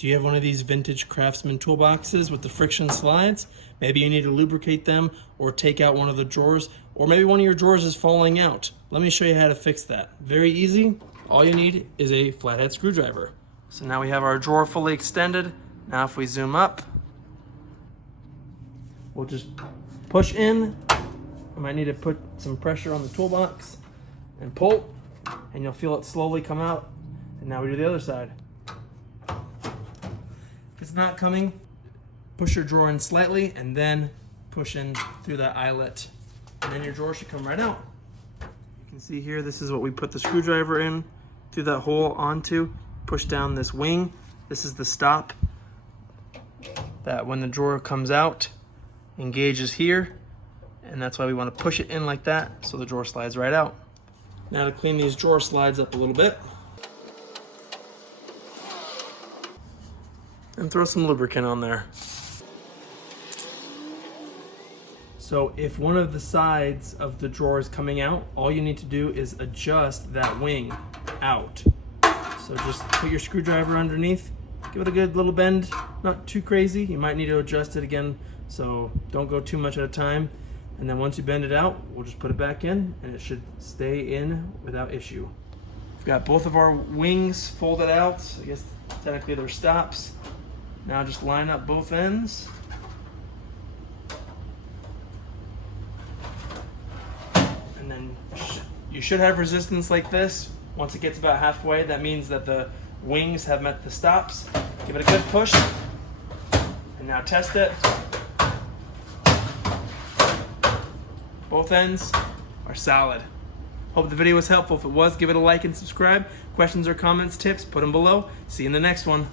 Do you have one of these vintage Craftsman toolboxes with the friction slides? Maybe you need to lubricate them or take out one of the drawers, or maybe one of your drawers is falling out. Let me show you how to fix that. Very easy. All you need is a flathead screwdriver. So now we have our drawer fully extended. Now if we zoom up, we'll just push in. I might need to put some pressure on the toolbox and pull, and you'll feel it slowly come out. And now we do the other side. If it's not coming, push your drawer in slightly and then push in through that eyelet. And then your drawer should come right out. You can see here, this is what we put the screwdriver in through that hole onto. Push down this wing. This is the stop that when the drawer comes out, engages here. And that's why we want to push it in like that so the drawer slides right out. Now to clean these drawer slides up a little bit. And throw some lubricant on there. So if one of the sides of the drawer is coming out, all you need to do is adjust that wing out. So just put your screwdriver underneath, give it a good little bend, not too crazy. You might need to adjust it again, so don't go too much at a time. And then once you bend it out, we'll just put it back in and it should stay in without issue. We've got both of our wings folded out. I guess technically they're stops. Now just line up both ends. And then you should have resistance like this. Once it gets about halfway, that means that the wings have met the stops. Give it a good push. And now test it. Both ends are solid. Hope the video was helpful. If it was, give it a like and subscribe. Questions or comments, tips, put them below. See you in the next one.